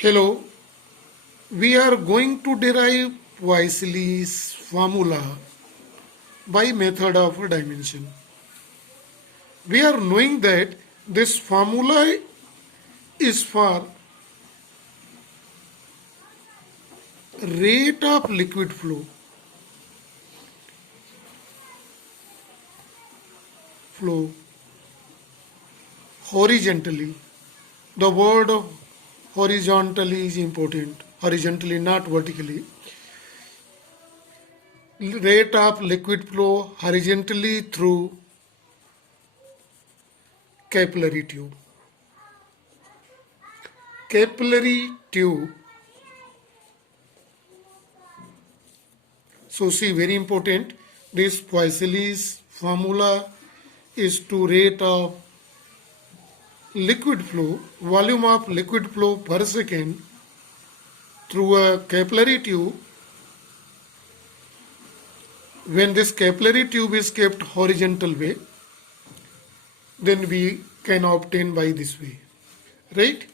Hello, we are going to derive Poiseuille's formula by method of dimension. We are knowing that this formula is for rate of liquid flow horizontally. The word horizontally is important, horizontally not vertically. Rate of liquid flow horizontally through capillary tube. Capillary tube. So see, very important, this Poiseuille's formula is to rate of liquid flow, volume of liquid flow per second through a capillary tube. When this capillary tube is kept horizontal way, then we can obtain by this way, right?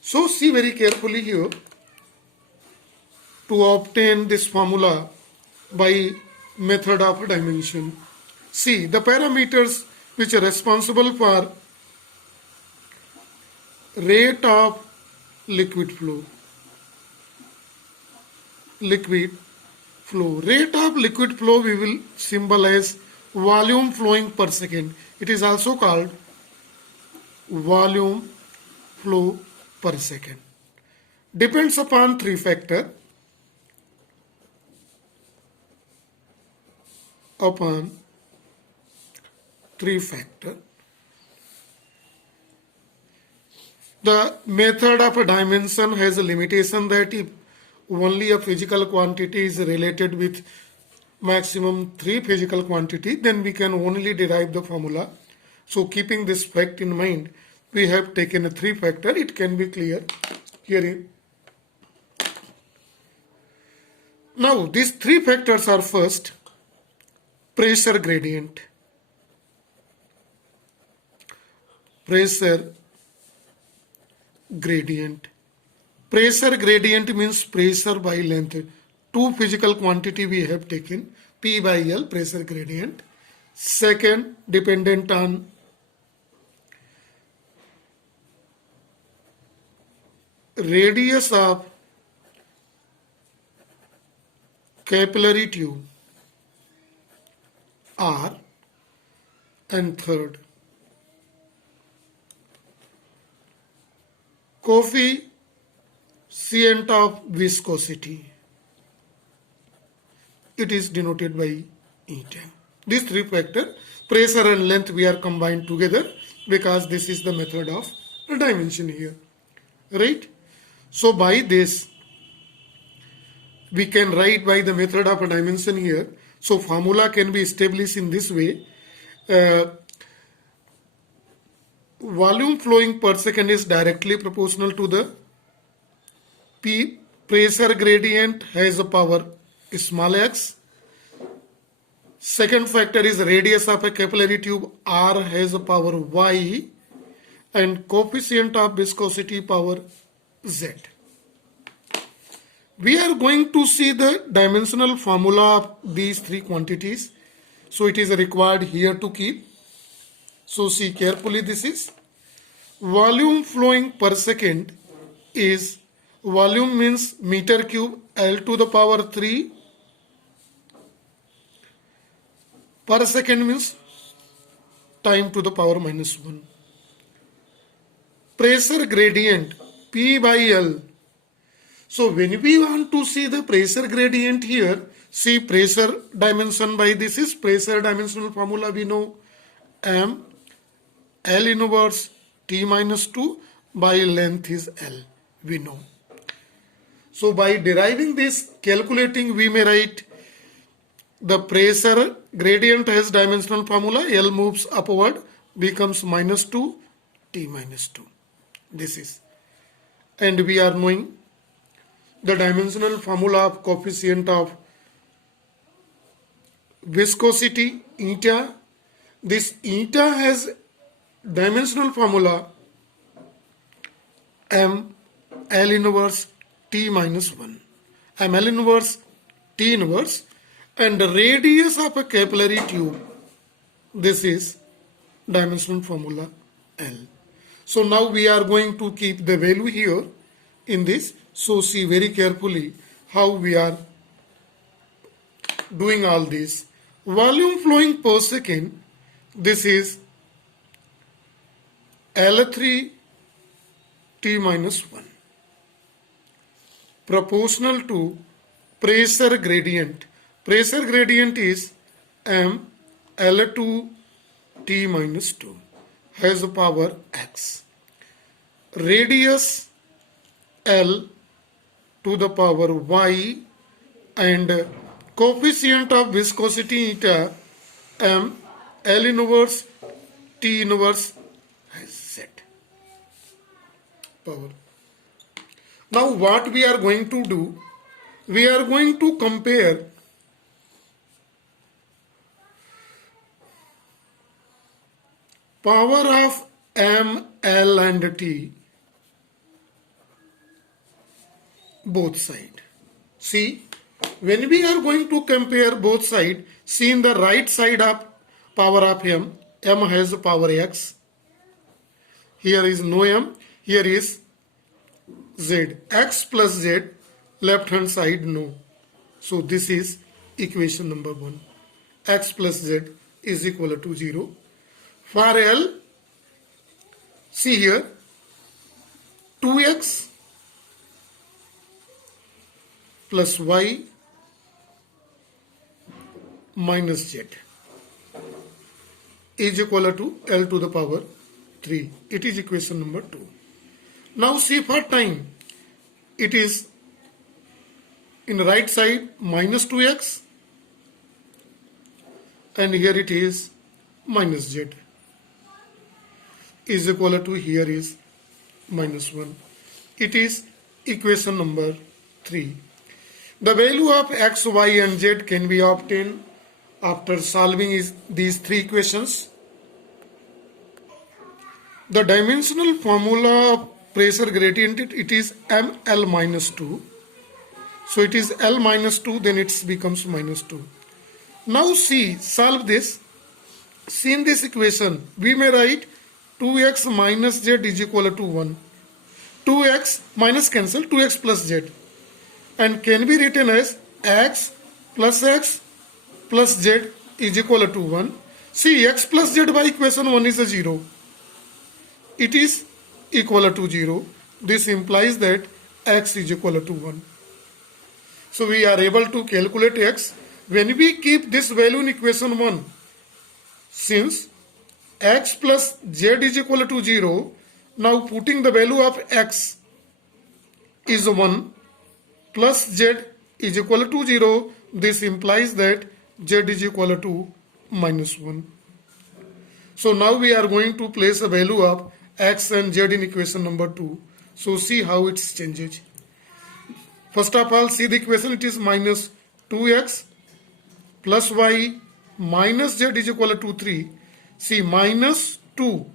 So see very carefully here, to obtain this formula by method of dimension. See the parameters which are responsible for rate of liquid flow. Rate of liquid flow we will symbolize volume flowing per second. It is also called volume flow per second. Depends upon three factors. The method of a dimension has a limitation that if only a physical quantity is related with maximum three physical quantity, then we can only derive the formula. So keeping this fact in mind, we have taken a three factor. It can be clear here. Now these three factors are: first, pressure gradient. Pressure gradient means pressure by length. Two physical quantity we have taken, P by L, pressure gradient. Second, dependent on radius of capillary tube, R. And third, coefficient of viscosity. It is denoted by eta. These three factors, pressure and length, we are combined together because this is the method of dimension here, right? So by this we can write by the method of a dimension here. So formula can be established in this way. Volume flowing per second is directly proportional to the P. Pressure gradient has a power small x. Second factor is radius of a capillary tube, R, has a power y, and coefficient of viscosity power z. We are going to see the dimensional formula of these three quantities. So it is required here to keep. So see carefully, this is volume flowing per second is, volume means meter cube, L to the power 3, per second means time to the power minus 1. Pressure gradient, P by L. So when we want to see the pressure gradient here, see pressure dimension by this is pressure dimensional formula we know, M, L inverse T minus 2 by length is L, we know. So by deriving this, calculating, we may write the pressure gradient has dimensional formula, L moves upward, becomes minus 2, T minus 2. This is. And we are knowing the dimensional formula of coefficient of viscosity, eta. This eta has dimensional formula, M, L inverse T minus 1. ml inverse T inverse, and the radius of a capillary tube. This is dimensional formula L. So now we are going to keep the value here in this. So see very carefully how we are doing all this. Volume flowing per second, this is L3 T minus 1, proportional to pressure gradient. Pressure gradient is M L2 T minus 2, has a power x. Radius L to the power y, and coefficient of viscosity eta M L inverse T inverse has z power. Now what we are going to do, we are going to compare power of M, L and T both side. See, when we are going to compare both side, see in the right side of power of M, M has power x. Here is no M, here is z. X plus z, left hand side no. So this is equation number 1. X plus z is equal to 0. For L, see here, 2x plus y minus z is equal to L to the power 3. It is equation number 2. Now see for time, it is in the right side minus 2x, and here it is minus z is equal to, here is minus 1. It is equation number 3. The value of x, y and z can be obtained after solving these three equations. The dimensional formula of pressure gradient, it is ml minus 2. So it is L minus 2, then it becomes minus 2. Now see, solve this. See in this equation, we may write 2x minus z is equal to 1. 2x minus cancel, 2x plus z. And can be written as x plus z is equal to 1. See, x plus z by equation 1 is a 0. It is equal to 0. This implies that x is equal to 1. So we are able to calculate x when we keep this value in equation 1. Since x plus z is equal to 0, now putting the value of x is 1 plus z is equal to 0, this implies that z is equal to minus 1. So now we are going to place a value of x and z in equation number 2. So see how it changes. First of all, see the equation, it is minus 2x plus y minus z is equal to 3. See, minus 2.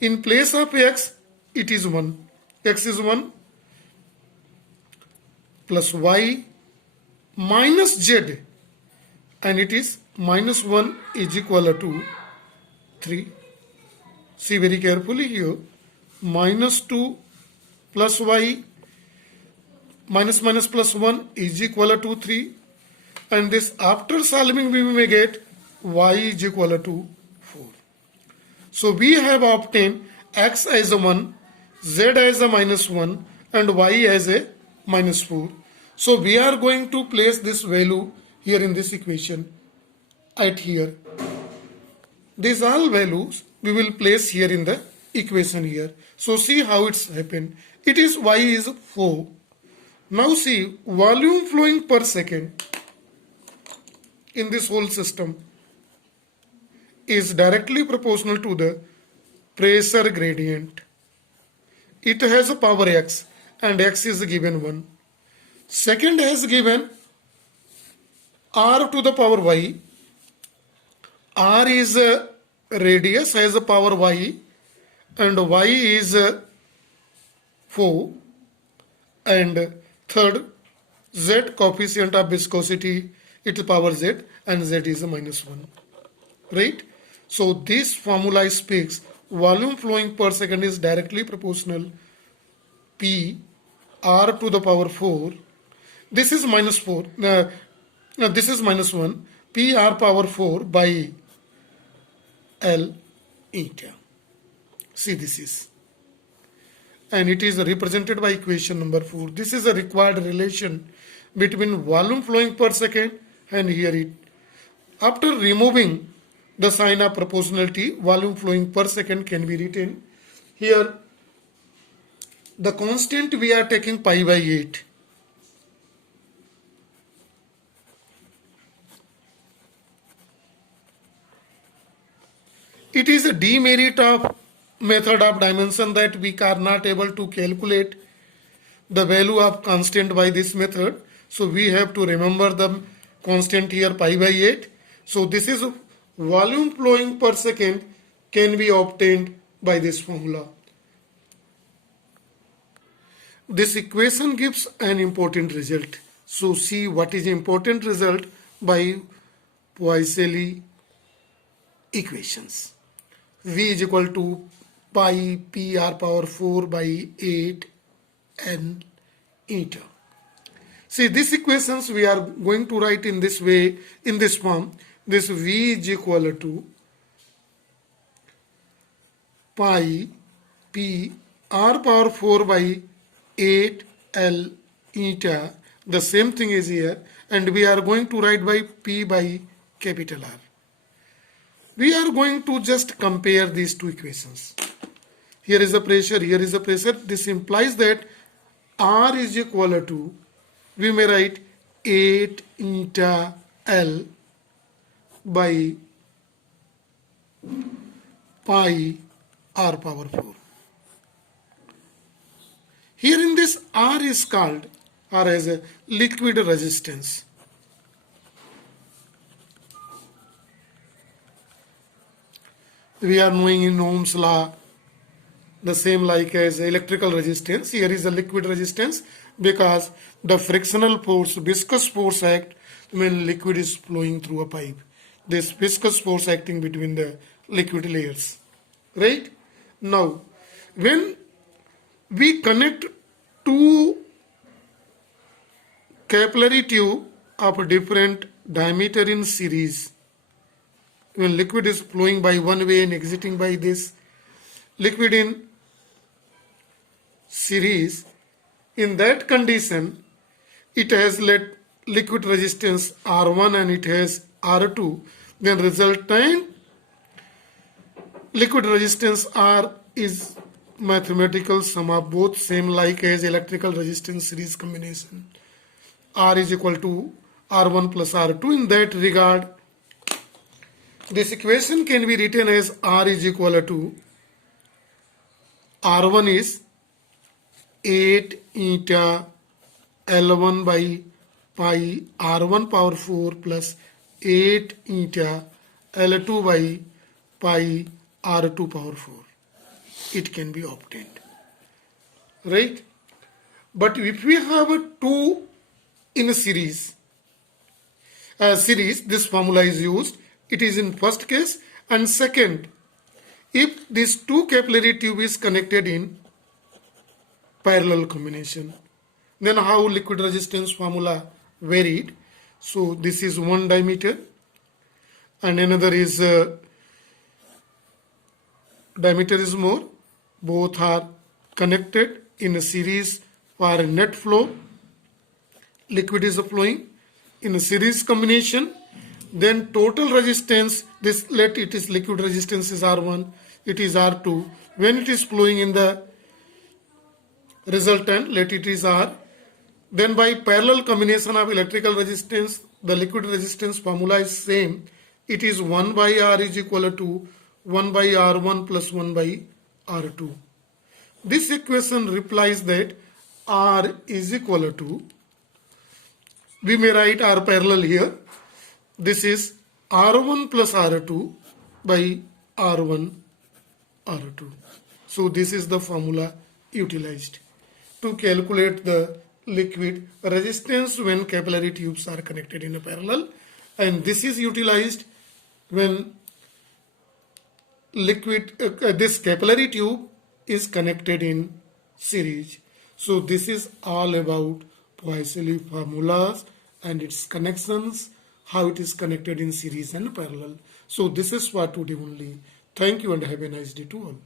In place of x, it is 1. X is 1 plus y minus z, and it is minus 1 is equal to 3. See very carefully here. Minus 2 plus y minus minus plus 1 is equal to 3. And this after solving we may get y is equal to 4. So we have obtained x as a 1, z as a minus 1 and y as a minus 4. So we are going to place this value here in this equation at here. These all values we will place here in the equation here. So see how it's happened. It is y is 4. Now see, volume flowing per second in this whole system is directly proportional to the pressure gradient. It has a power x and x is given 1. Second has given r to the power y. R is a radius, has a power y, and y is 4. and third Z coefficient of viscosity, its power Z, and Z is a -1, right? So this formula speaks volume flowing per second is directly proportional P R to the power 4. This is -4. This is -1. P R power 4 by L eta. See, this is. And it is represented by equation number 4. This is a required relation between volume flowing per second and here it. After removing the sign of proportionality, volume flowing per second can be written. Here, the constant we are taking pi by 8. It is a demerit of method of dimension that we are not able to calculate the value of constant by this method. So we have to remember the constant here pi by 8. So this is volume flowing per second can be obtained by this formula. This equation gives an important result. So see what is important result by Poiseuille equations. V is equal to pi P R power 4 by 8 N eta. See, these equations we are going to write in this way, in this form. This V is equal to pi P R power 4 by 8 L eta. The same thing is here, and we are going to write by P by capital R. We are going to just compare these two equations. Here is the pressure, here is the pressure. This implies that R is equal to, we may write 8 eta L by pi R power 4. Here in this R is called R as a liquid resistance. We are knowing in Ohm's law the same like as electrical resistance. Here is a liquid resistance because the frictional force, viscous force act when liquid is flowing through a pipe. This viscous force acting between the liquid layers. Right? Now, when we connect two capillary tube of different diameter in series, when liquid is flowing by one way and exiting by this, liquid in series, in that condition, it has liquid resistance R1 and it has R2, then resultant liquid resistance R is mathematical sum of both, same like as electrical resistance series combination. R is equal to R1 plus R2. In that regard, this equation can be written as R is equal to R1 is 8 eta L1 by pi R1 power 4 plus 8 eta L2 by pi R2 power 4. It can be obtained. Right? But if we have a 2 in a series, this formula is used. It is in first case, and second, if this two capillary tube is connected in parallel combination, then how liquid resistance formula varied. So this is one diameter and another is diameter is more. Both are connected in a series for a net flow. Liquid is flowing in a series combination. Then total resistance, this let it is liquid resistance is R1, it is R2. When it is flowing in the resultant, let it is R. Then by parallel combination of electrical resistance, the liquid resistance formula is same. It is 1 by R is equal to 1 by R1 plus 1 by R2. This equation replies that R is equal to, we may write R parallel here. This is R1 plus R2 by R1 R2. So this is the formula utilized. to calculate the liquid resistance when capillary tubes are connected in a parallel, and this is utilized when this capillary tube is connected in series. So this is all about Poiseuille formulas and its connections, how it is connected in series and parallel. So this is for today only. Thank you and have a nice day to all.